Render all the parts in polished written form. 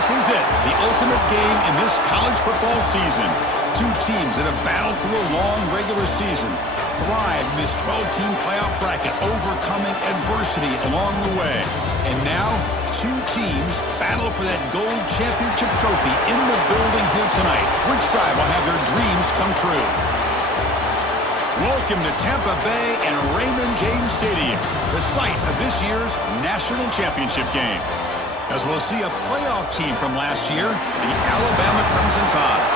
This is it, the ultimate game in this college football season. Two teams that have battled through a long regular season, thrived in this 12-team playoff bracket, overcoming adversity along the way. And now, two teams battle for that gold championship trophy in the building here tonight. Which side will have their dreams come true? Welcome to Tampa Bay and Raymond James Stadium, the site of this year's national championship game. As we'll see a playoff team from last year, the Alabama Crimson Tide,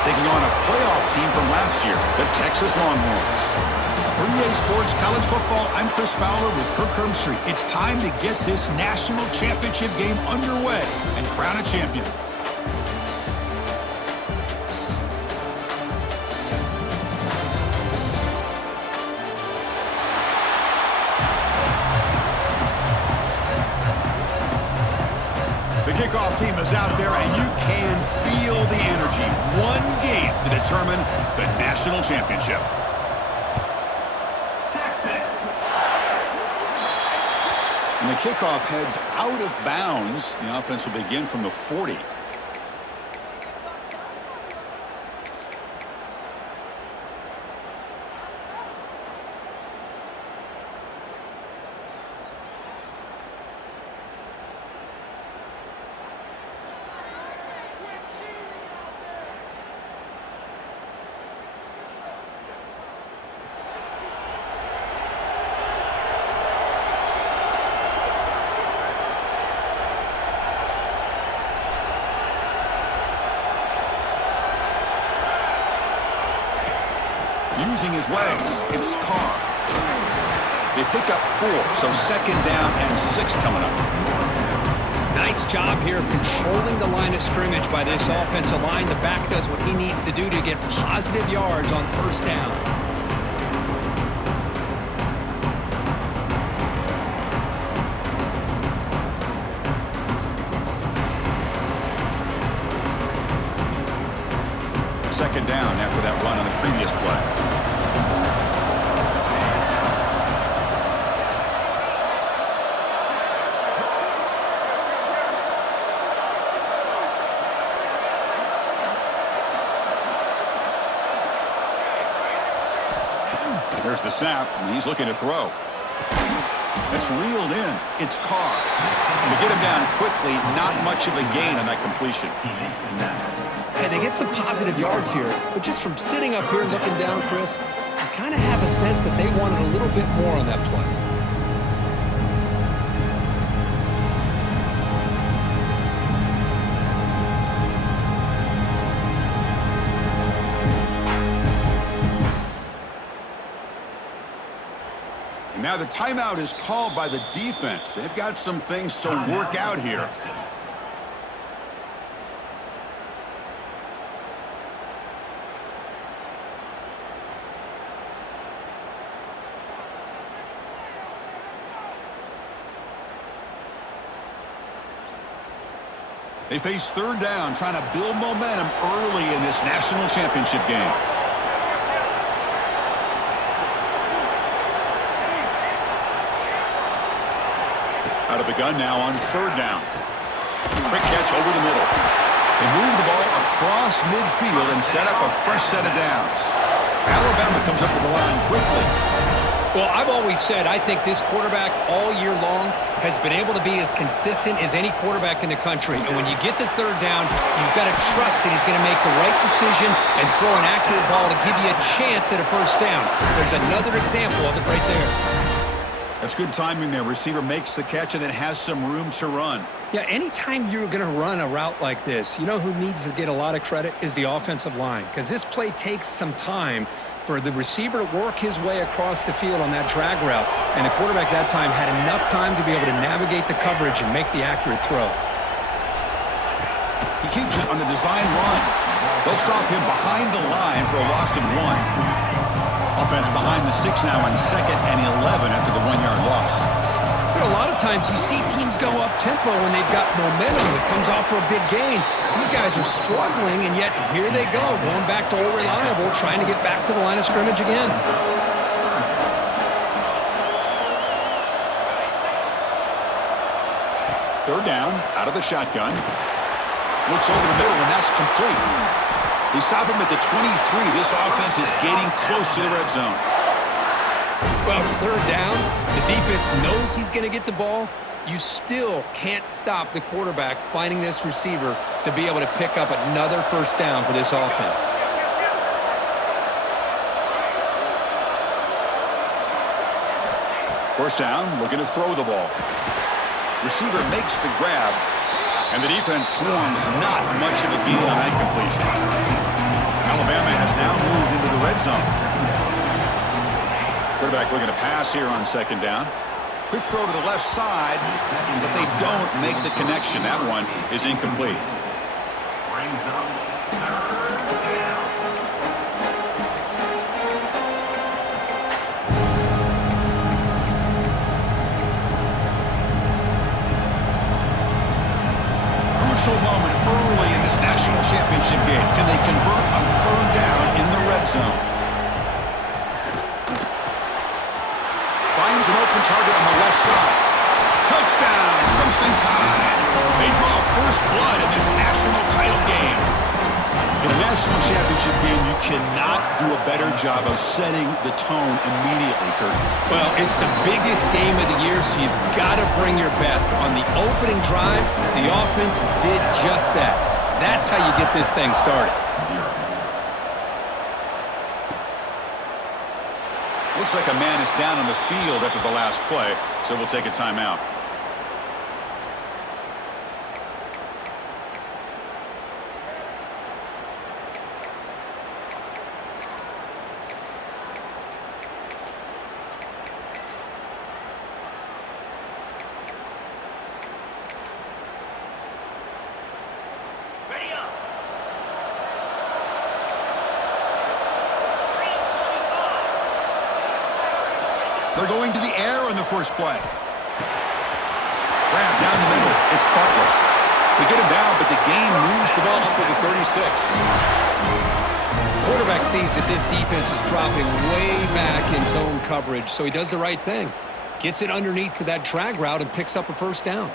taking on a playoff team from last year, the Texas Longhorns. For EA Sports College Football, I'm Chris Fowler with Kirk Herbstreit. It's time to get this national championship game underway and crown a champion. The kickoff team is out there, and you can feel the energy. One game to determine the national championship. Texas. And the kickoff heads out of bounds. The offense will begin from the 40. Using his legs, it's Carr. They picked up 4, so second down and 6 coming up. Nice job here of controlling the line of scrimmage by this offensive line. The back does what he needs to do to get positive yards on first down. Second down after that run on the previous play. There's the snap, and he's looking to throw. It's reeled in. It's Carr. And to get him down quickly, not much of a gain on that completion. Hey, they get some positive yards here, but just from sitting up here looking down, Chris, you kind of have a sense that they wanted a little bit more on that play. And now the timeout is called by the defense. They've got some things to work out here. They face third down, trying to build momentum early in this national championship game. Out of the gun now on third down. Quick catch over the middle. They move the ball across midfield and set up a fresh set of downs. Alabama comes up with the line quickly. Well, I've always said I think this quarterback all year long has been able to be as consistent as any quarterback in the country. And when you get to third down, you've got to trust that he's going to make the right decision and throw an accurate ball to give you a chance at a first down. There's another example of it right there. That's good timing there. Receiver makes the catch and then has some room to run. Yeah, anytime you're going to run a route like this, you know who needs to get a lot of credit is the offensive line, because this play takes some time for the receiver to work his way across the field on that drag route, and the quarterback that time had enough time to be able to navigate the coverage and make the accurate throw. He keeps it on the design run. They'll stop him behind the line for a loss of 1. Offense behind the 6 now on 2nd and 11 after the 1-yard loss. You know, a lot of times you see teams go up-tempo when they've got momentum that comes off for a big gain. These guys are struggling, and yet here they go, going back to old reliable, trying to get back to the line of scrimmage again. Third down, out of the shotgun. Looks over the middle, and that's complete. They stop him at the 23. This offense is getting close to the red zone. Well, it's third down. The defense knows he's going to get the ball. You still can't stop the quarterback finding this receiver to be able to pick up another first down for this offense. First down, looking to throw the ball. Receiver makes the grab, and the defense swarms. Not much of a gain on that completion. Alabama has now moved into the red zone. Quarterback looking to pass here on second down. Quick throw to the left side, but they don't make the connection. That one is incomplete. Crucial moment early in this national championship game. Can they convert on third down in the red zone? Finds an open target on the left side. Touchdown, Crimson Tide. They draw first blood in this national title game. In a national championship game, you cannot do a better job of setting the tone immediately, Kurt. Well, it's the biggest game of the year, so you've got to bring your best. On the opening drive, the offense did just that. That's how you get this thing started. Looks like a man is down on the field after the last play, so we'll take a timeout. They're going to the air on the first play. Grab down the middle. It's Butler. They get him down, but the game moves the ball up to the 36. Quarterback sees that this defense is dropping way back in zone coverage, so he does the right thing. Gets it underneath to that drag route and picks up a first down.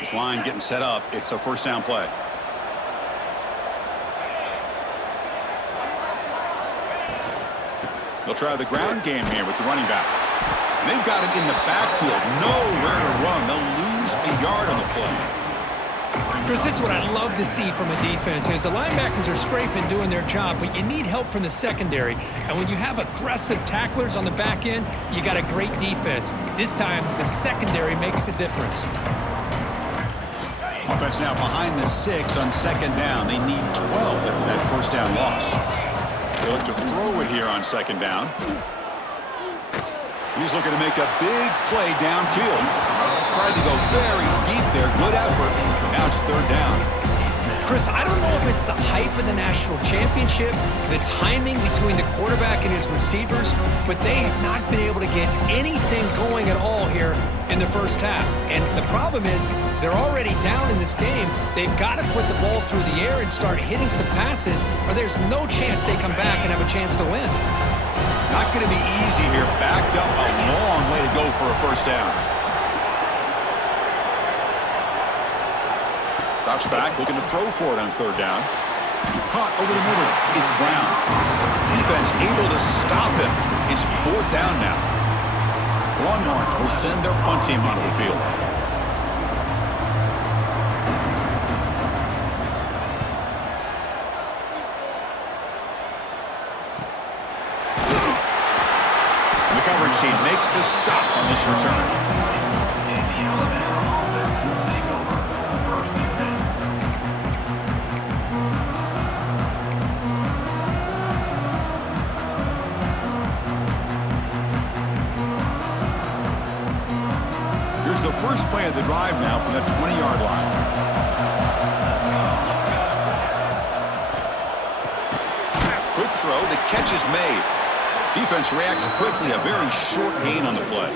This line getting set up. It's a first down play. They'll try the ground game here with the running back. And they've got him in the backfield. Nowhere to run. They'll lose a yard on the play. Chris, this is what I love to see from a defense is the linebackers are scraping, doing their job, but you need help from the secondary. And when you have aggressive tacklers on the back end, you got a great defense. This time, the secondary makes the difference. Offense now behind the 6 on second down. They need 12 after that first down loss. They look to throw it here on second down. He's looking to make a big play downfield. Tried to go very deep there. Good effort. Now it's third down. Chris, I don't know if it's the hype of the national championship, the timing between the quarterback and his receivers, but they have not been able to get anything going at all here in the first half. And the problem is they're already down in this game. They've got to put the ball through the air and start hitting some passes, or there's no chance they come back and have a chance to win. Not going to be easy here. Backed up a long way to go for a first down. Drops back, looking to throw for it on third down. Caught over the middle. It's Brown. Defense able to stop him. It's fourth down now. Longhorns will send their punt team onto the field. The coverage team makes the stop on this return. Here's the first play of the drive now from the 20-yard line. Quick throw, the catch is made. Defense reacts quickly, a very short gain on the play.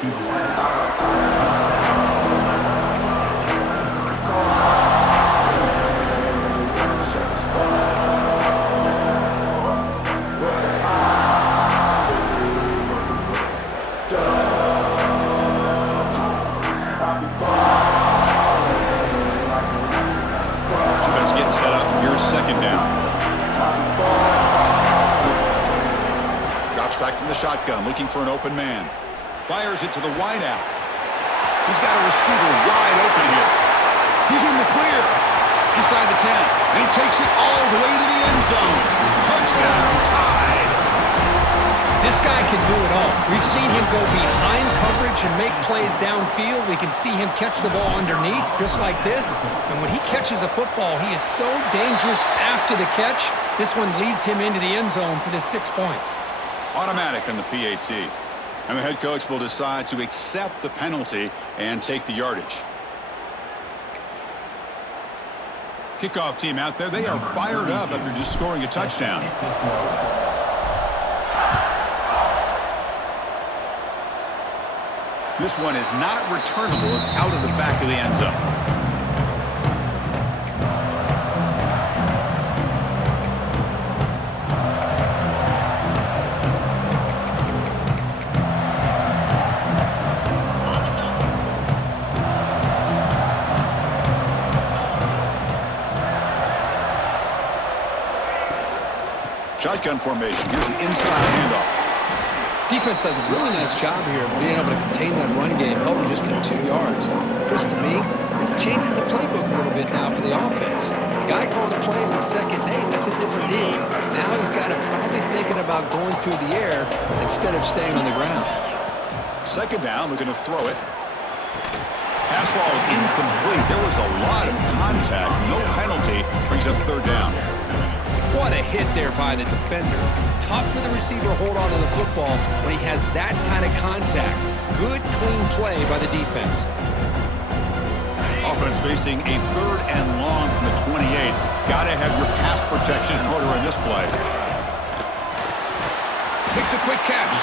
second down. Drops back from the shotgun, looking for an open man. Fires it to the wideout. He's got a receiver wide open here. He's in the clear. Inside the 10. And he takes it all the way to the end zone. Touchdown, tied. This guy can do it all. We've seen him go behind coverage and make plays downfield. We can see him catch the ball underneath, just like this. And when he catches a football, he is so dangerous after the catch. This one leads him into the end zone for the 6 points. Automatic on the PAT. And the head coach will decide to accept the penalty and take the yardage. Kickoff team out there, they are fired up after just scoring a touchdown. This one is not returnable. It's out of the back of the end zone. Shotgun formation. Here's an inside handoff. Defense does a really nice job here of being able to contain that run game, held him just to 2 yards. Chris, to me, this changes the playbook a little bit now for the offense. The guy calling the plays at 2nd and 8, that's a different deal. Now he's got to probably thinking about going through the air instead of staying on the ground. 2nd down, we're going to throw it. Pass ball is incomplete. There was a lot of contact. No penalty. Brings up 3rd down. What a hit there by the defender. Tough for the receiver to hold on to the football when he has that kind of contact. Good, clean play by the defense. Offense facing a 3rd and long from the 28. Got to have your pass protection in order in this play. Makes a quick catch.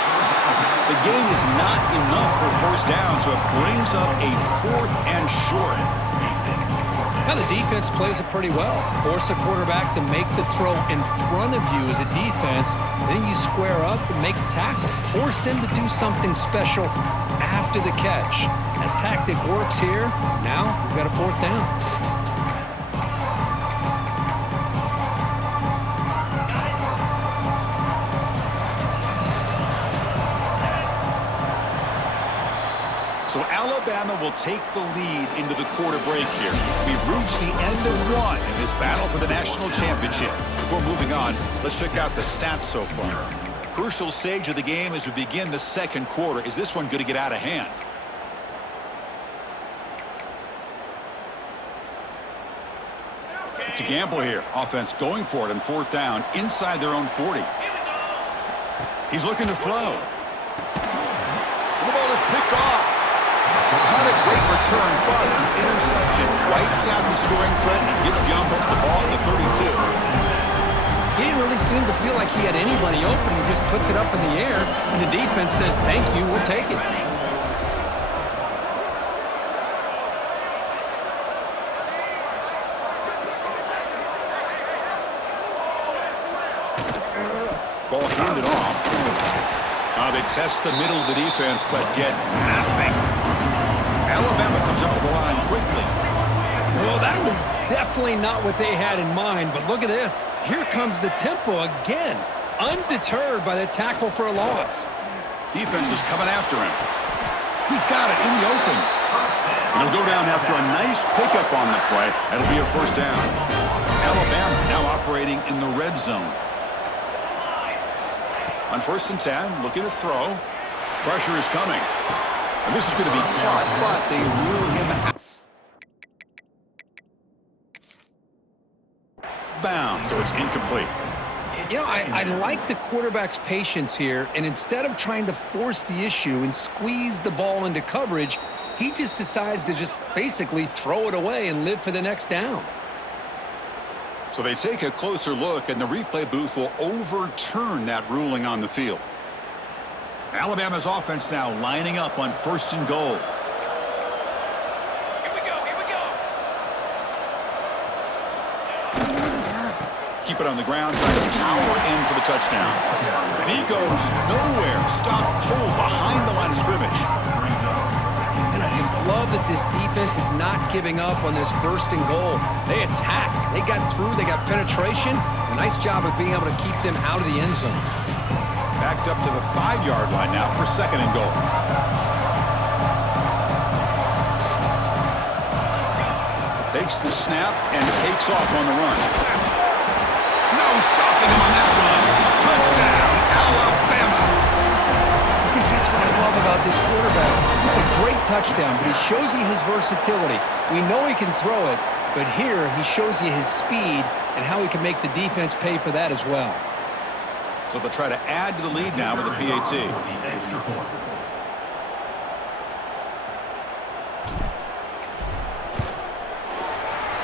The gain is not enough for 1st down, so it brings up a 4th and short. Now the defense plays it pretty well. Force the quarterback to make the throw in front of you as a defense. Then you square up and make the tackle. Force them to do something special after the catch. That tactic works here. Now we've got a 4th down. So Alabama will take the lead into the quarter break here. We've reached the end of one in this battle for the national championship. Before moving on, let's check out the stats so far. Crucial stage of the game as we begin the 2nd quarter. Is this one going to get out of hand? It's a gamble here. Offense going for it on 4th down inside their own 40. He's looking to throw. The ball is picked off. Not a great return, but the interception wipes out the scoring threat and gives the offense the ball at the 32. He didn't really seem to feel like he had anybody open. He just puts it up in the air, and the defense says, thank you, we'll take it. Ball handed off. They test the middle of the defense, but get nothing. Alabama comes up with the line quickly. Well, that was definitely not what they had in mind, but look at this. Here comes the tempo again, undeterred by the tackle for a loss. Defense is coming after him. He's got it in the open. And he'll go down after a nice pickup on the play. That'll be a 1st down. Alabama now operating in the red zone. On 1st and 10, looking to throw. Pressure is coming. And this is going to be caught, but they rule him out. Bound, so it's incomplete. You know, I like the quarterback's patience here, and instead of trying to force the issue and squeeze the ball into coverage, he just decides to just basically throw it away and live for the next down. So they take a closer look, and the replay booth will overturn that ruling on the field. Alabama's offense now lining up on 1st and goal. Here we go. Keep it on the ground, trying to power in for the touchdown. And he goes nowhere. Stopped cold behind the line of scrimmage. And I just love that this defense is not giving up on this 1st and goal. They attacked. They got through. They got penetration. A nice job of being able to keep them out of the end zone. Backed up to the 5-yard line now for 2nd and goal. Takes the snap and takes off on the run. No stopping him on that run. Touchdown, Alabama. Because that's what I love about this quarterback. It's a great touchdown, but he shows you his versatility. We know he can throw it, but here he shows you his speed and how he can make the defense pay for that as well. So they'll try to add to the lead now with a PAT.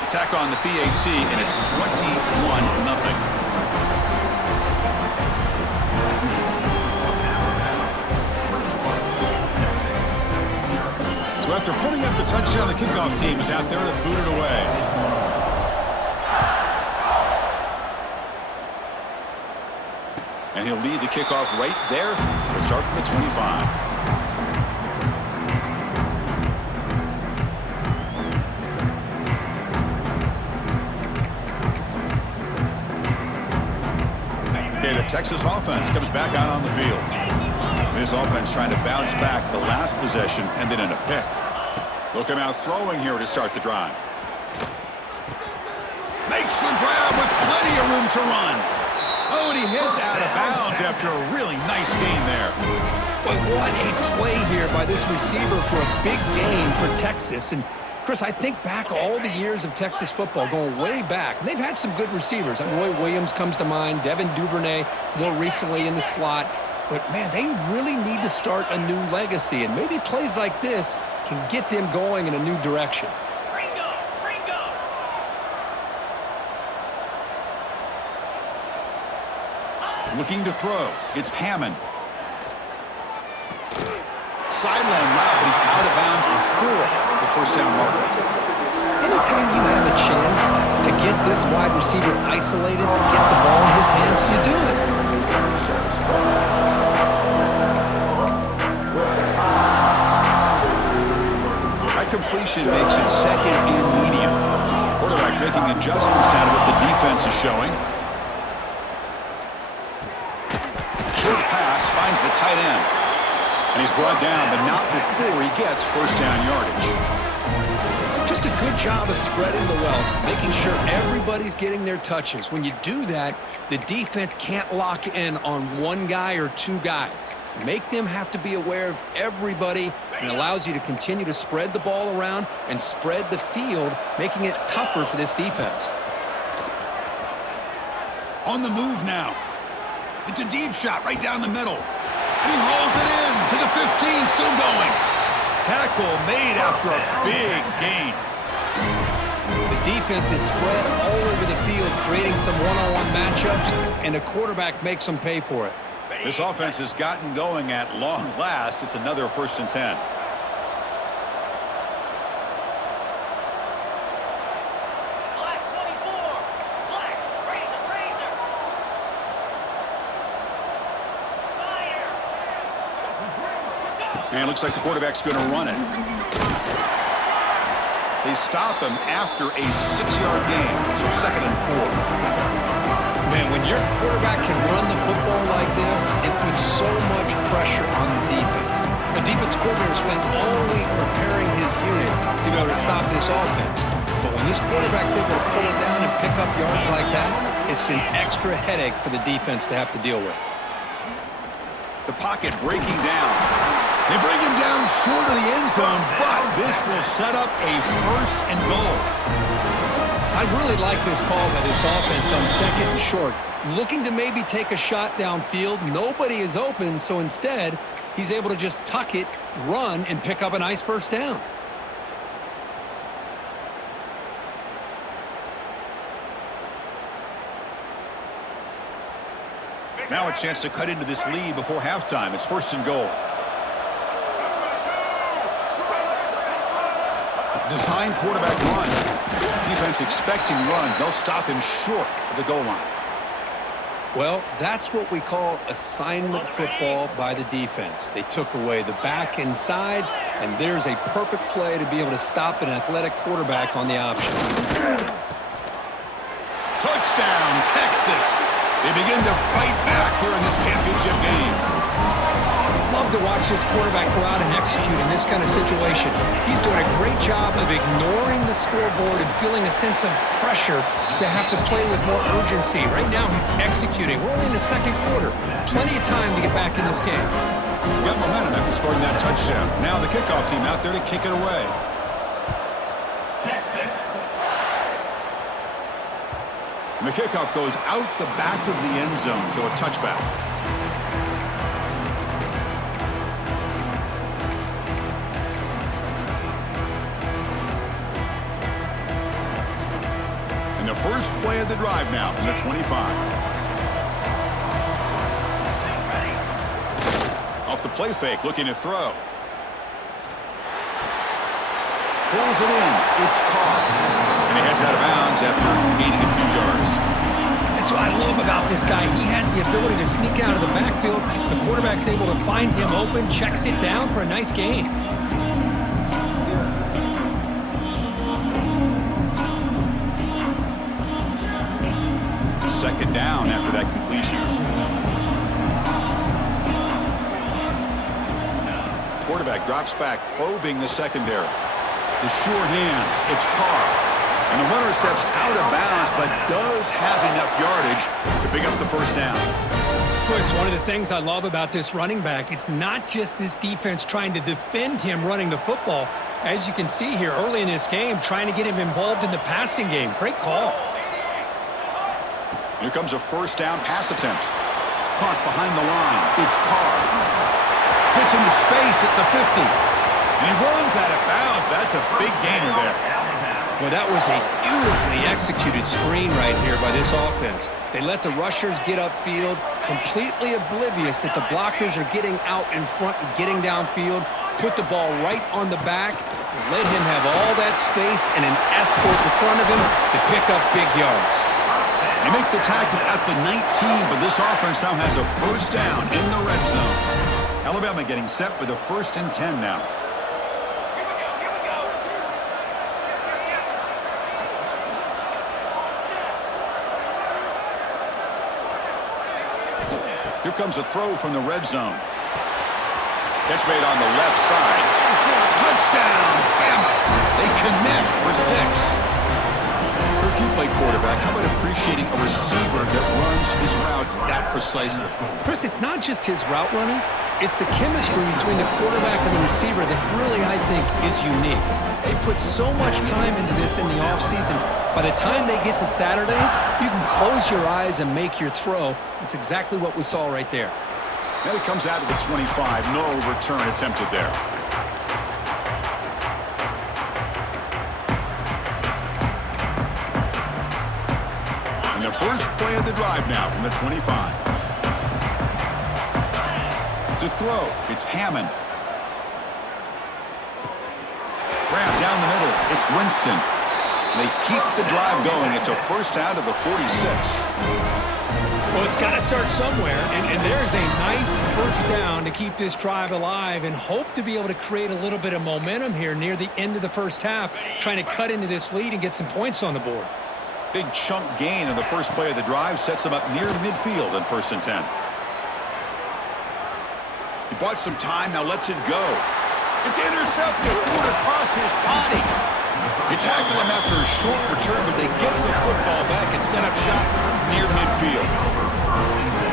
Attack on the PAT, and it's 21-0. So after putting up the touchdown, the kickoff team is out there to boot it away. And he'll lead the kickoff right there. He'll start from the 25. Okay, the Texas offense comes back out on the field. This offense trying to bounce back the last possession and then in a pick. They'll come out throwing here to start the drive. Makes the grab with plenty of room to run. Oh, and he heads out of bounds after a really nice gain there. But what a play here by this receiver for a big gain for Texas. And Chris, I think back all the years of Texas football, going way back, and they've had some good receivers. Roy Williams comes to mind, Devin Duvernay more recently in the slot. But, man, they really need to start a new legacy, and maybe plays like this can get them going in a new direction. Looking to throw. It's Hammond. Sideline route, but he's out of bounds before the first down marker. Anytime you have a chance to get this wide receiver isolated and get the ball in his hands, you do it. High completion makes it 2nd and medium. Quarterback making adjustments down to what the defense is showing. Short pass finds the tight end. And he's brought down, but not before he gets first down yardage. Just a good job of spreading the wealth, making sure everybody's getting their touches. When you do that, the defense can't lock in on one guy or two guys. Make them have to be aware of everybody, and allows you to continue to spread the ball around and spread the field, making it tougher for this defense. On the move now. It's a deep shot right down the middle. And he hauls it in to the 15, still going. Tackle made after a big gain. The defense is spread all over the field, creating some one-on-one matchups, and the quarterback makes them pay for it. This offense has gotten going at long last. It's another 1st and 10. And it looks like the quarterback's going to run it. They stop him after a 6-yard gain, so 2nd and 4. Man, when your quarterback can run the football like this, it puts so much pressure on the defense. The defense coordinator spent all week preparing his unit to be able to stop this offense. But when this quarterback's able to pull it down and pick up yards like that, it's an extra headache for the defense to have to deal with. The pocket breaking down. They bring him down short of the end zone, but this will set up a 1st and goal. I really like this call by this offense on 2nd and short. Looking to maybe take a shot downfield. Nobody is open, so instead, he's able to just tuck it, run, and pick up a nice first down. Now a chance to cut into this lead before halftime. It's 1st and goal. Design quarterback run. Defense expecting run. They'll stop him short of the goal line. Well, that's what we call assignment football by the defense. They took away the back inside, and there's a perfect play to be able to stop an athletic quarterback on the option. Touchdown, Texas. They begin to fight back here in this championship game. Love to watch this quarterback go out and execute in this kind of situation. He's doing a great job of ignoring the scoreboard and feeling a sense of pressure to have to play with more urgency. Right now, he's executing. We're only in the second quarter. Plenty of time to get back in this game. Got momentum after scoring that touchdown. Now the kickoff team out there to kick it away. And the kickoff goes out the back of the end zone, so a touchback. And the first play of the drive now from the 25. Off the play fake, looking to throw. Pulls it in. It's caught. And he heads out of bounds after gaining a few yards. That's what I love about this guy. He has the ability to sneak out of the backfield. The quarterback's able to find him open, checks it down for a nice gain. Second down after that completion. Quarterback drops back, probing the secondary. The sure hands, it's Carr. And the runner steps out of bounds, but does have enough yardage to pick up the first down. Chris, one of the things I love about this running back, it's not just this defense trying to defend him running the football. As you can see here early in this game, trying to get him involved in the passing game. Great call. Here comes a first down pass attempt. Caught behind the line. It's Carr. Hits into space at the 50. And he runs out of bounds. That's a big gainer there. Well, that was a beautifully executed screen right here by this offense. They let the rushers get upfield, completely oblivious that the blockers are getting out in front and getting downfield, put the ball right on the back, and let him have all that space and an escort in front of him to pick up big yards. They make the tackle at the 19, but this offense now has a first down in the red zone. Alabama getting set with a 1st and 10 now. Here comes a throw from the red zone. Catch made on the left side. Touchdown, Bama. They connect for 6. Kirk, you play quarterback. How about appreciating a receiver that runs his routes that precisely? Chris, it's not just his route running. It's the chemistry between the quarterback and the receiver that really, I think, is unique. They put so much time into this in the offseason. By the time they get to Saturdays, you can close your eyes and make your throw. That's exactly what we saw right there. Now he comes out of the 25. No return attempted there. And the first play of the drive now from the 25. To throw, it's Hammond. Grab down the middle, it's Winston. They keep the drive going. It's a first down to the 46. Well, it's got to start somewhere, and there's a nice first down to keep this drive alive and hope to be able to create a little bit of momentum here near the end of the first half, trying to cut into this lead and get some points on the board. Big chunk gain in the first play of the drive sets him up near midfield in 1st and 10. He bought some time, now lets it go. It's intercepted, pulled across his body. They tackle him after a short return, but they get the football back and set up shop near midfield.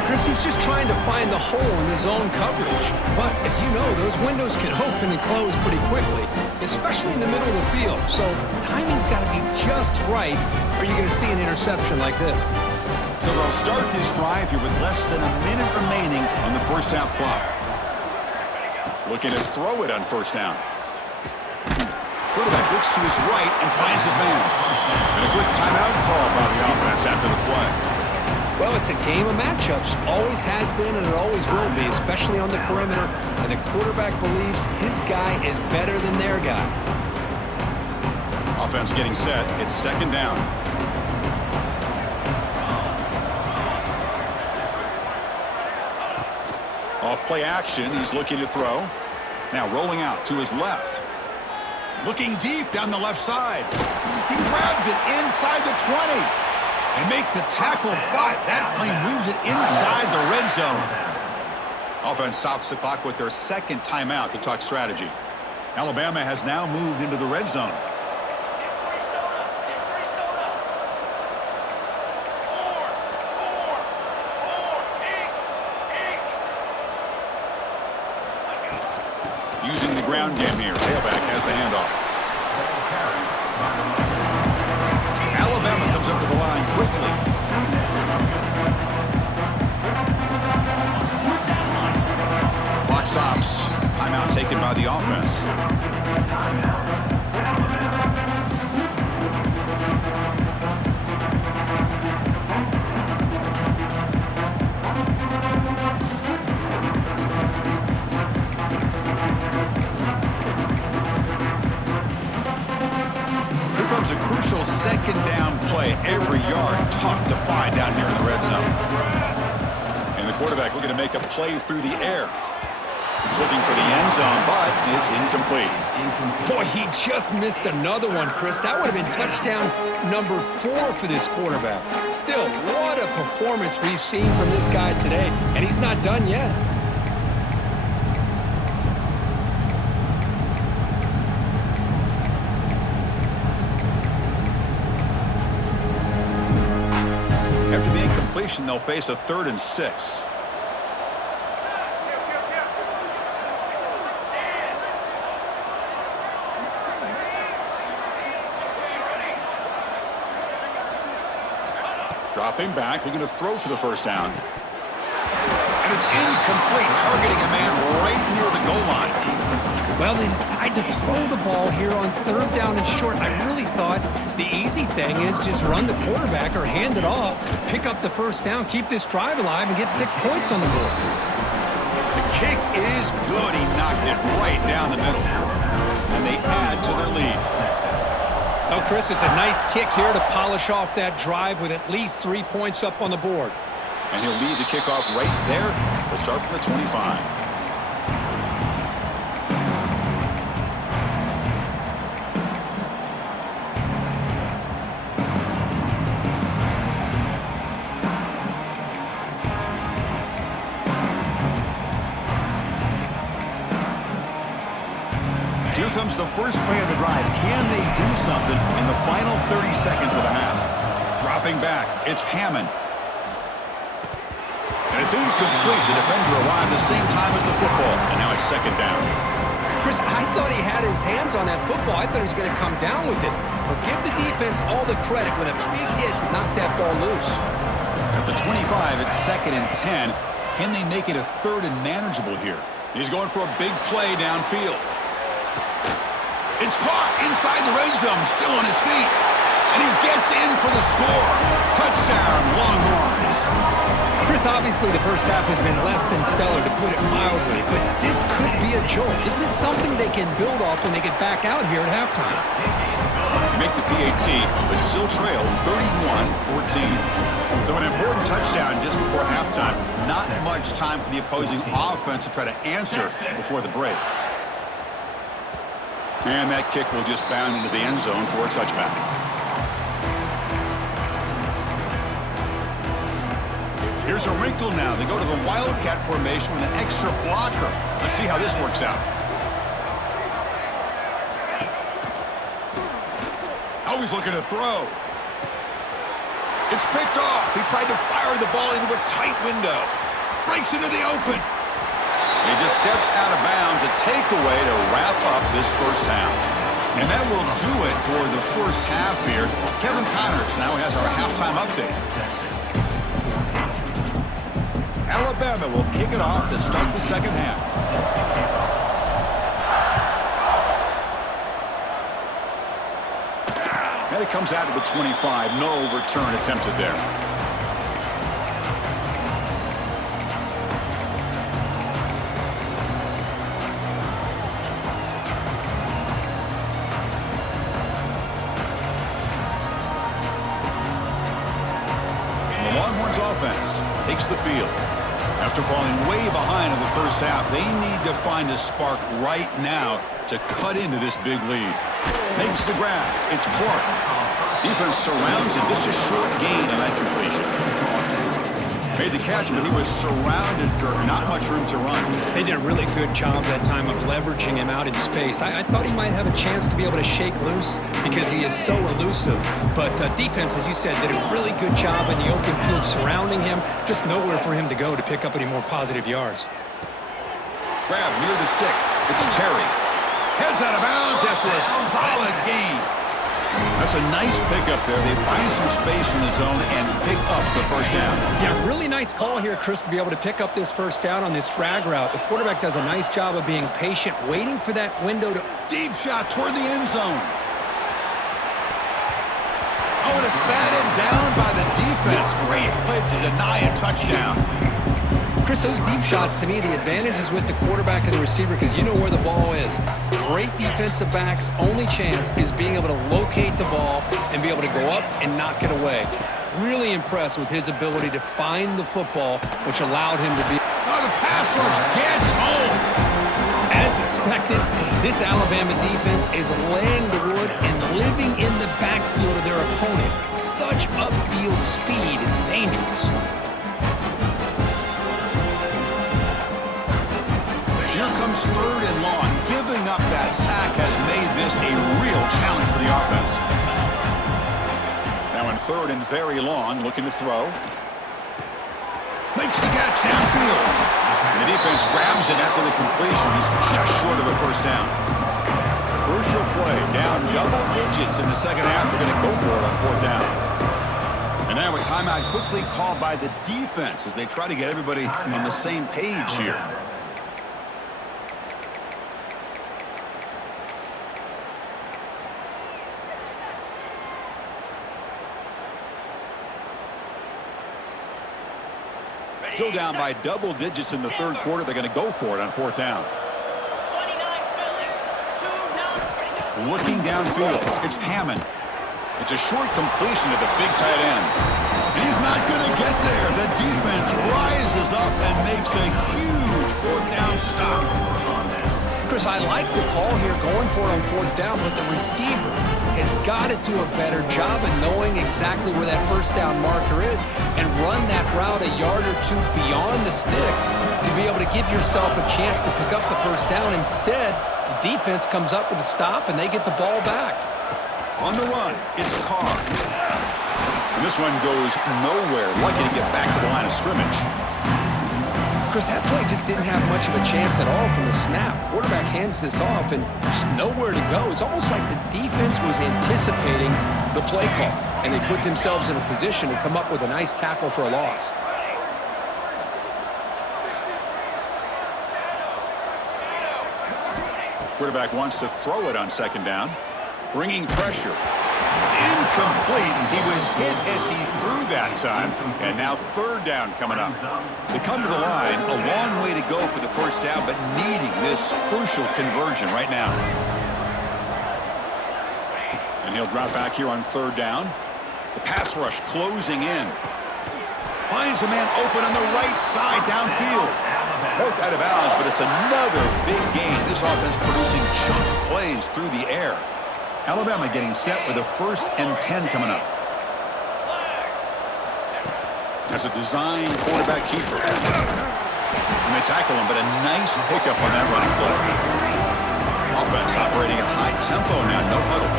Chris, he's just trying to find the hole in the zone coverage. But, as you know, those windows can open and close pretty quickly, especially in the middle of the field. So the timing's got to be just right, or you're going to see an interception like this. So they'll start this drive here with less than a minute remaining on the first half clock. Looking to throw it on first down. Quarterback looks to his right and finds his man. And a quick timeout call by the offense after the play. Well, it's a game of matchups. Always has been and it always will be, especially on the perimeter. And the quarterback believes his guy is better than their guy. Offense getting set. It's second down. Off play action. He's looking to throw. Now rolling out to his left. Looking deep down the left side. He grabs it inside the 20. And make the tackle, but that play moves it inside the red zone. Offense stops the clock with their second timeout to talk strategy. Alabama has now moved into the red zone. Using the ground game here. Tailback has the handoff. Alabama comes up to the line quickly. Clock stops. Timeout taken by the offense. A crucial second down play. Every yard tough to find down here in the red zone. And the quarterback looking to make a play through the air. He's looking for the end zone, but it's incomplete. Boy, he just missed another one, Chris. That would have been touchdown number 4 for this quarterback. Still, what a performance we've seen from this guy today, and he's not done yet. After the incompletion, they'll face a 3rd and 6. Dropping back, looking to throw for the first down. And it's incomplete, targeting a man right near the goal line. Well, they decide to throw the ball here on 3rd down and short. I really thought the easy thing is just run the quarterback or hand it off, pick up the first down, keep this drive alive, and get 6 points on the board. The kick is good. He knocked it right down the middle. And they add to their lead. Oh, Chris, it's a nice kick here to polish off that drive with at least 3 points up on the board. And he'll lead the kickoff right there to start from the 25. Here comes the first play of the drive. Can they do something in the final 30 seconds of the half? Dropping back, it's Hammond. And it's incomplete. The defender arrived the same time as the football, and now it's 2nd down. Chris, I thought he had his hands on that football. I thought he was going to come down with it. But give the defense all the credit with a big hit to knock that ball loose. At the 25, it's 2nd and 10. Can they make it a 3rd and manageable here? He's going for a big play downfield. It's caught inside the red zone, still on his feet. And he gets in for the score. Touchdown, Longhorns. Chris, obviously the first half has been less than stellar, to put it mildly, but this could be a jolt. This is something they can build off when they get back out here at halftime. They make the PAT, but still trail 31-14. So an important touchdown just before halftime. Not much time for the opposing offense to try to answer before the break. And that kick will just bound into the end zone for a touchback. Here's a wrinkle now. They go to the Wildcat formation with an extra blocker. Let's see how this works out. Always looking to throw. It's picked off. He tried to fire the ball into a tight window. Breaks into the open. He just steps out of bounds, a takeaway to wrap up this first half. And that will do it for the first half here. Kevin Connors now has our halftime update. Alabama will kick it off to start the second half. And it comes out to the 25. No return attempted there. Offense takes the field. After falling way behind in the first half, they need to find a spark right now to cut into this big lead. Makes the grab. It's Clark. Defense surrounds him. Just a short gain on that Made the catch, but he was surrounded, Kirk. Not much room to run. They did a really good job that time of leveraging him out in space. I thought he might have a chance to be able to shake loose because he is so elusive. But defense, as you said, did a really good job in the open field surrounding him. Just nowhere for him to go to pick up any more positive yards. Grab near the sticks. It's Terry. Heads out of bounds after a solid gain. That's a nice pickup there. They find some space in the zone and pick up the first down. Yeah, really nice call here, Chris, to be able to pick up this first down on this drag route. The quarterback does a nice job of being patient, waiting for that window to... Deep shot toward the end zone. Oh, and it's batted down by the defense. Great play to deny a touchdown. Chris, those deep shots, to me, the advantage is with the quarterback and the receiver because you know where the ball is. Great defensive backs' only chance is being able to locate the ball and be able to go up and knock it away. Really impressed with his ability to find the football, which allowed him to be... Oh, the pass rush gets home. As expected, this Alabama defense is laying the wood and living in the backfield of their opponent. Such upfield speed, it's dangerous. Here comes third and long. Giving up that sack has made this a real challenge for the offense. Now in third and very long, looking to throw. Makes the catch downfield. And the defense grabs it after the completion. He's just short of a first down. Crucial play. Down double digits in the second half. They're going to go for it on fourth down. And now a timeout quickly called by the defense as they try to get everybody on the same page here. Still down by double digits in the third quarter. They're going to go for it on fourth down. Looking downfield, it's Hammond. It's a short completion to the big tight end. He's not going to get there. The defense rises up and makes a huge fourth down stop. Chris, I like the call here going for it on fourth down, but the receiver has got to do a better job of knowing exactly where that first down marker is and run that route a yard or two beyond the sticks to be able to give yourself a chance to pick up the first down. Instead, the defense comes up with a stop and they get the ball back. On the run, it's Carr. And this one goes nowhere. Lucky to get back to the line of scrimmage. Chris, that play just didn't have much of a chance at all from the snap. Quarterback hands this off and there's nowhere to go. It's almost like the defense was anticipating the play call, and they put themselves in a position to come up with a nice tackle for a loss. Quarterback wants to throw it on second down, bringing pressure. It's incomplete. He was hit as he threw that time. And now third down coming up. They come to the line, a long way to go for the first down, but needing this crucial conversion right now. And he'll drop back here on third down. The pass rush closing in. Finds a man open on the right side downfield. Both out of bounds, but it's another big gain. This offense producing chunk plays through the air. Alabama getting set with a 1st and 10 coming up. That's a design quarterback keeper. And they tackle him, but a nice pickup on that running play. Offense operating at high tempo now, no huddle.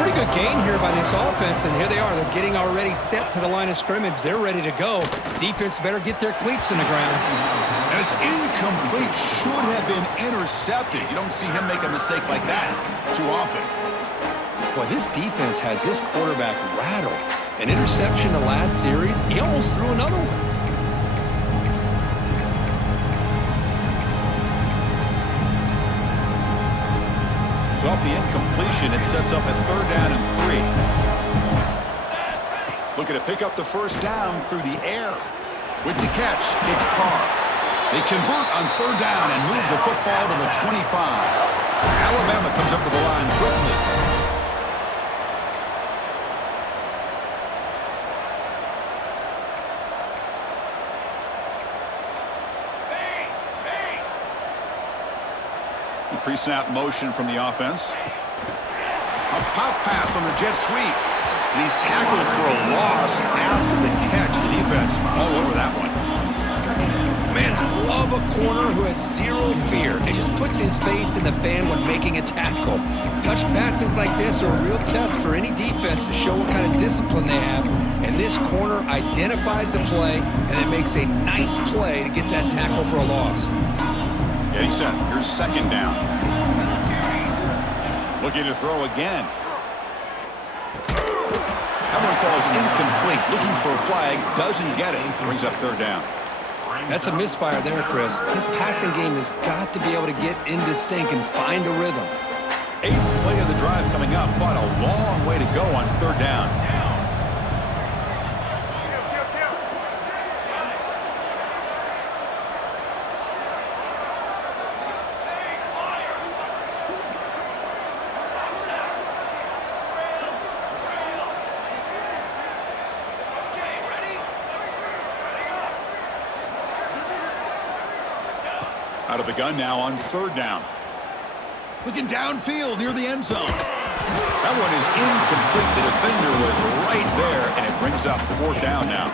Pretty good gain here by this offense, and here they are. They're getting already set to the line of scrimmage. They're ready to go. Defense better get their cleats in the ground. And it's incomplete. Should have been intercepted. You don't see him make a mistake like that too often. Boy, this defense has this quarterback rattled. An interception the last series, he almost threw another one. So off the incompletion, it sets up a 3rd down and 3. Looking to pick up the first down through the air. With the catch, it's Carr. They convert on 3rd down and move the football to the 25. Alabama comes up to the line quickly. Pre-snap motion from the offense. A pop pass on the jet sweep. And he's tackled for a loss after the catch. The defense all over that one. corner who has zero fear and just puts his face in the fan when making a tackle. Touch passes like this are a real test for any defense to show what kind of discipline they have. And this corner identifies the play and then makes a nice play to get that tackle for a loss. Getting set. Here's second down. Looking to throw again. That one falls incomplete. Looking for a flag. Doesn't get it. Brings up third down. That's a misfire there, Chris. This passing game has got to be able to get into sync and find a rhythm. 8th play of the drive coming up, but a long way to go on third down. Out of the gun now on third down. Looking downfield near the end zone. That one is incomplete. The defender was right there, and it brings up fourth down now.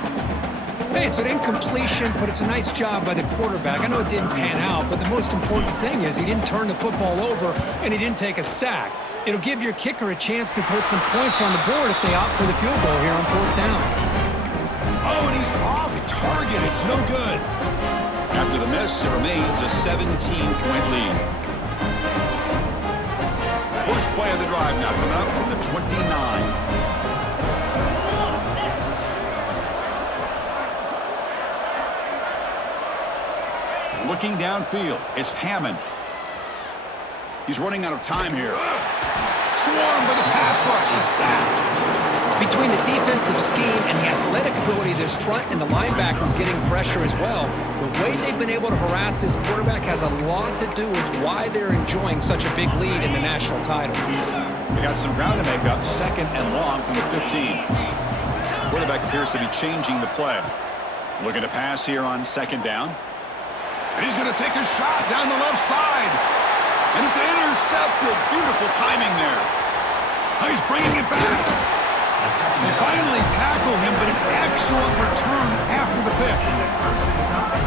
Hey, it's an incompletion, but it's a nice job by the quarterback. I know it didn't pan out, but the most important thing is he didn't turn the football over, and he didn't take a sack. It'll give your kicker a chance to put some points on the board if they opt for the field goal here on fourth down. Oh, and he's off target. It's no good. After the miss, it remains a 17-point lead. First play of the drive now coming up from the 29. Looking downfield, it's Hammond. He's running out of time here. Swarmed by the pass rush. He's sacked. Between the defensive scheme and the athletic ability of this front and the linebackers getting pressure as well, the way they've been able to harass this quarterback has a lot to do with why they're enjoying such a big lead in the national title. We got some ground to make up, second and long from the 15. Quarterback appears to be changing the play. Looking to pass here on second down. And he's going to take a shot down the left side. And it's intercepted. Beautiful timing there. Now he's bringing it back. They finally tackle him, but an excellent return after the pick.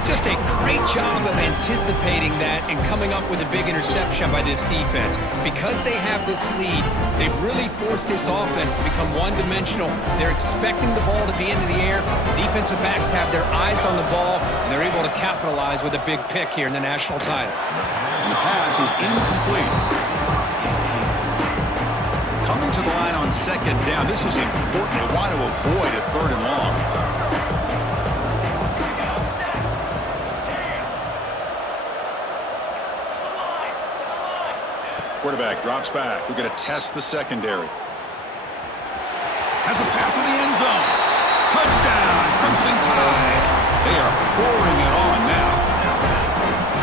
Just a great job of anticipating that and coming up with a big interception by this defense. Because they have this lead, they've really forced this offense to become one-dimensional. They're expecting the ball to be into the air. The defensive backs have their eyes on the ball, and they're able to capitalize with a big pick here in the national title. And the pass is incomplete. Coming to the line on second down. This is important. They want to avoid a third and long. Quarterback drops back. We're going to test the secondary. Has a path to the end zone. Touchdown, Crimson Tide. They are pouring it on now.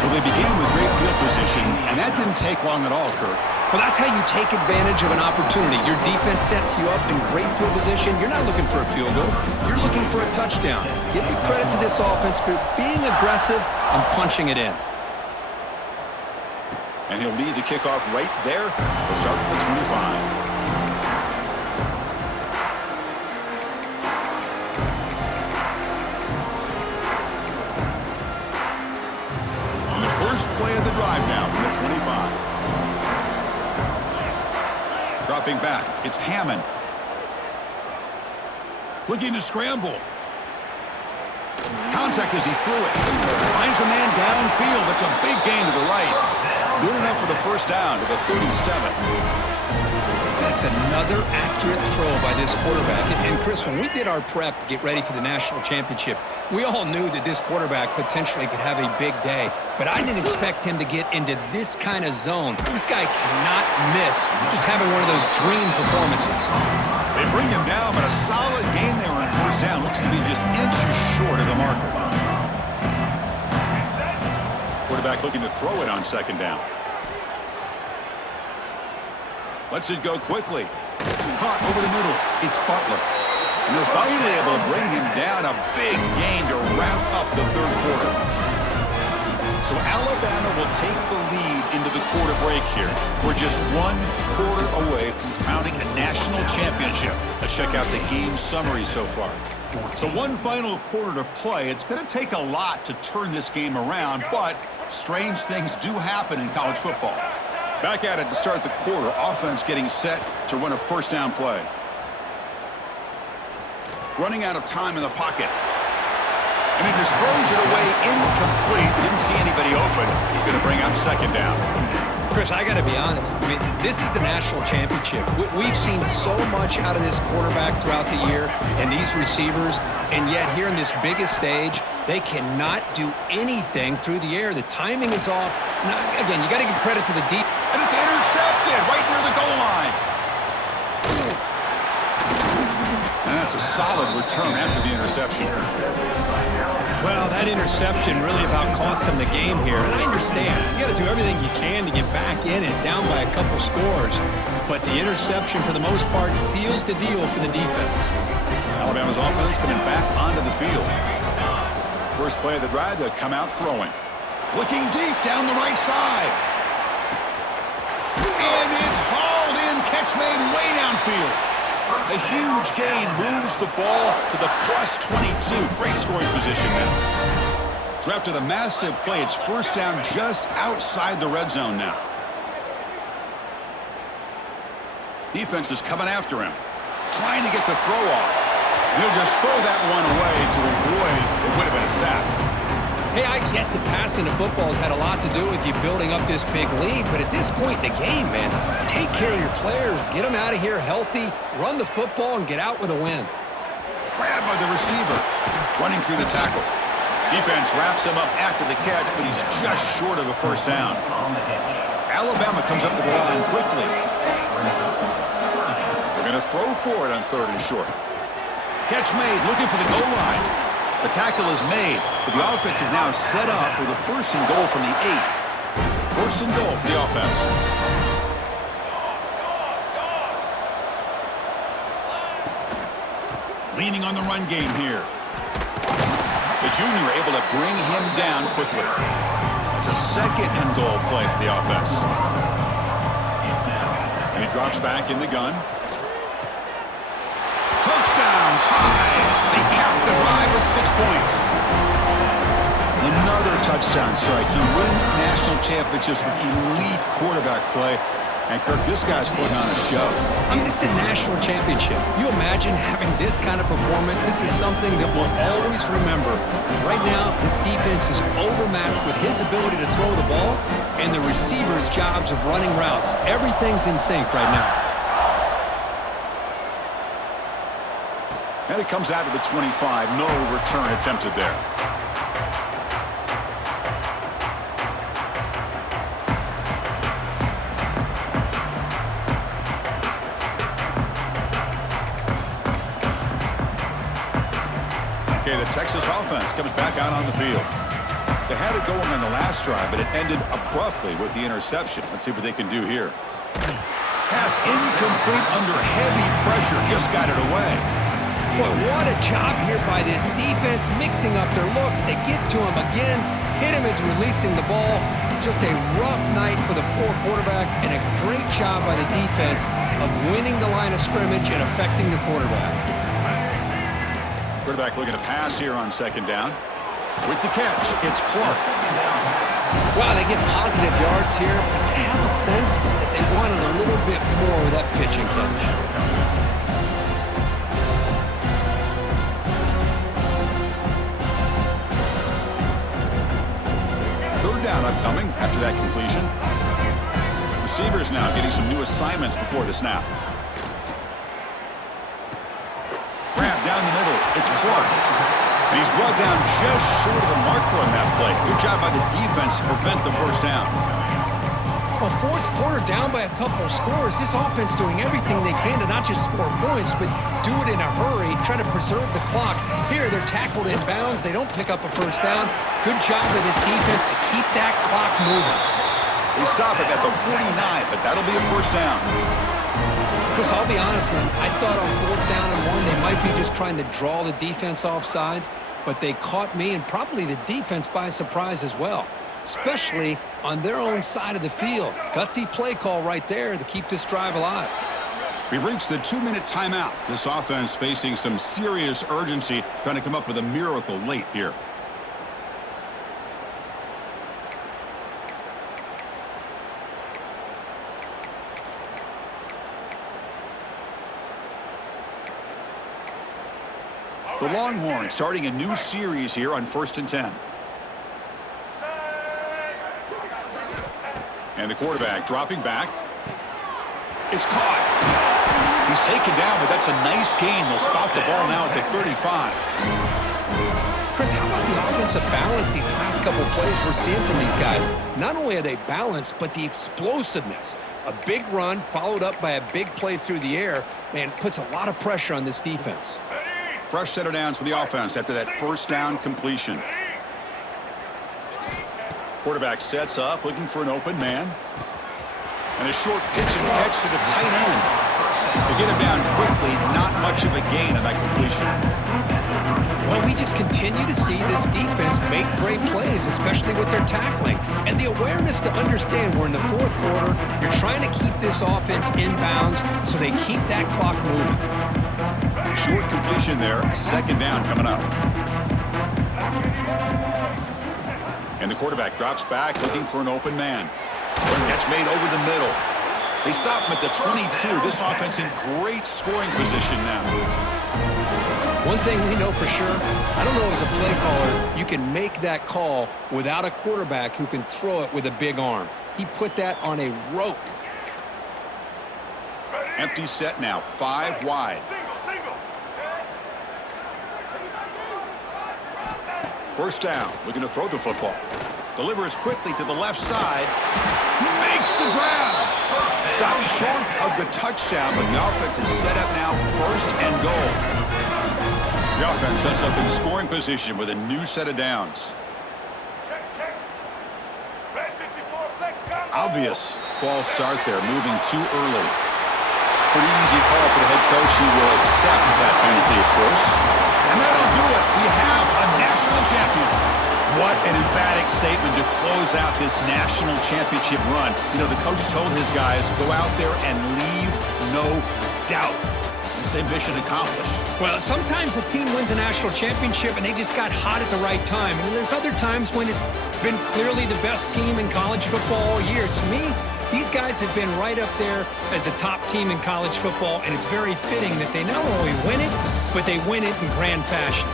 Well, they began with great field position, and that didn't take long at all, Kirk. Well, that's how you take advantage of an opportunity. Your defense sets you up in great field position. You're not looking for a field goal. You're looking for a touchdown. Give the credit to this offense for being aggressive and punching it in. And he'll lead the kickoff right there. We'll start with the 25. First play of the drive now from the 25. Dropping back, it's Hammond. Looking to scramble. Contact as he threw it. Finds a man downfield. That's a big gain to the right. Good enough for the first down to the 37. That's another accurate throw by this quarterback. And Chris, when we did our prep to get ready for the national championship, we all knew that this quarterback potentially could have a big day. But I didn't expect him to get into this kind of zone. This guy cannot miss just having one of those dream performances. They bring him down, but a solid gain there on first down. Looks to be just inches short of the marker. Quarterback looking to throw it on second down. Lets it go quickly. Caught over the middle. It's Butler. And they're finally able to bring him down. A big gain to wrap up the third quarter. So Alabama will take the lead into the quarter break here. We're just 1 quarter away from crowning a national championship. Let's check out the game summary so far. So one final quarter to play. It's going to take a lot to turn this game around, but strange things do happen in college football. Back at it to start the quarter. Offense getting set to run a first down play. Running out of time in the pocket. And he just throws it away incomplete. Didn't see anybody open. He's going to bring up second down. Chris, I got to be honest. I mean, this is the national championship. We've seen so much out of this quarterback throughout the year and these receivers, and yet here in this biggest stage, they cannot do anything through the air. The timing is off. Now, again, you got to give credit to the deep. And it's intercepted right near the goal line. And that's a solid return after the interception. Well, that interception really about cost him the game here. And I understand. You got to do everything you can to get back in and down by a couple scores. But the interception, for the most part, seals the deal for the defense. Alabama's offense coming back onto the field. First play of the drive, they'll come out throwing. Looking deep down the right side. And it's hauled in. Catch made way downfield. A huge gain moves the ball to the plus 22. Great scoring position now. So after the massive play, it's first down just outside the red zone now. Defense is coming after him, trying to get the throw off. And he'll just throw that one away to avoid what would have been a sack. Hey, I get that passing the football has had a lot to do with you building up this big lead, but at this point in the game, man, take care of your players, get them out of here healthy, run the football, and get out with a win. Grabbed by the receiver, running through the tackle. Defense wraps him up after the catch, but he's just short of a first down. Alabama comes up to the line quickly. They're going to throw for it on 3rd and short. Catch made, looking for the goal line. The tackle is made, but the offense is now set up with a 1st and goal from the 8. 1st and goal for the offense. Leaning on the run game here. The junior able to bring him down quickly. It's a 2nd and goal play for the offense. And he drops back in the gun. Touchdown, tie. They cap the drive with 6 points. Another touchdown strike. You win national championships with elite quarterback play. And, Kirk, this guy's putting on a show. I mean, this is a national championship. You imagine having this kind of performance? This is something that we'll always remember. Right now, this defense is overmatched with his ability to throw the ball and the receivers' jobs of running routes. Everything's in sync right now. And it comes out of the 25. No return attempted there. Okay, the Texas offense comes back out on the field. They had it going on the last drive, but it ended abruptly with the interception. Let's see what they can do here. Pass incomplete under heavy pressure. Just got it away. Boy, what a job here by this defense, mixing up their looks. They get to him again, hit him as releasing the ball. Just a rough night for the poor quarterback, and a great job by the defense of winning the line of scrimmage and affecting the quarterback. Quarterback looking to pass here on 2nd down. With the catch, it's Clark. Wow, they get positive yards here. I have a sense that they wanted a little bit more with that pitch and catch. 3rd down upcoming after that completion. Receivers now getting some new assignments before the snap. Grab down the middle. It's Clark. And he's brought down just short of the marker on that play. Good job by the defense to prevent the first down. Well, 4th quarter down by a couple of scores. This offense doing everything they can to not just score points, but do it in a hurry, try to preserve the clock. Here, they're tackled in bounds. They don't pick up a first down. Good job by this defense to keep that clock moving. They stop it at the 49, but that'll be a first down. Chris, I'll be honest, man. I thought on 4th down and 1, they might be just trying to draw the defense off sides, but they caught me and probably the defense by surprise as well, especially on their own side of the field. Gutsy play call right there to keep this drive alive. We've reached the 2-minute timeout. This offense facing some serious urgency, trying to come up with a miracle late here. The Longhorns starting a new series here on 1st and 10. And the quarterback dropping back. It's caught. He's taken down, but that's a nice gain. They'll spot the ball now at the 35. Chris, how about the offensive balance these last couple plays we're seeing from these guys? Not only are they balanced, but the explosiveness. A big run followed up by a big play through the air, man, puts a lot of pressure on this defense. Fresh set of downs for the offense after that first down completion. Quarterback sets up, looking for an open man. And a short pitch and catch to the tight end. To get him down quickly, not much of a gain on that completion. Well, we just continue to see this defense make great plays, especially with their tackling. And the awareness to understand we're in the 4th quarter, you're trying to keep this offense in bounds so they keep that clock moving. Short completion there, 2nd down coming up. And the quarterback drops back, looking for an open man. Catch made over the middle. They stop him at the 22. This offense in great scoring position now. One thing we know for sure, I don't know as a play caller, you can make that call without a quarterback who can throw it with a big arm. He put that on a rope. Empty set now, 5 wide. First down, looking to throw the football. Delivers quickly to the left side. He makes the grab. Stopped short of the touchdown, but the offense is set up now 1st and goal. The offense sets up in scoring position with a new set of downs. Obvious false start there, moving too early. Pretty easy call for the head coach. He will accept that penalty, of course. And that'll do it. We have a national champion. What an emphatic statement to close out this national championship run. You know, the coach told his guys, go out there and leave no doubt. Say mission accomplished. Well, sometimes a team wins a national championship and they just got hot at the right time. And there's other times when it's been clearly the best team in college football all year. To me, these guys have been right up there as the top team in college football, and it's very fitting that they not only win it, but they win it in grand fashion.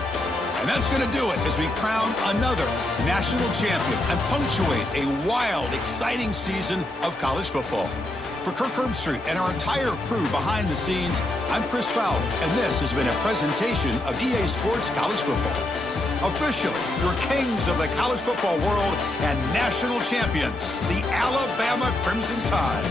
And that's going to do it as we crown another national champion and punctuate a wild, exciting season of college football. For Kirk Herbstreit and our entire crew behind the scenes, I'm Chris Fowler, and this has been a presentation of EA Sports College Football. Officially, your kings of the college football world and national champions, the Alabama Crimson Tide.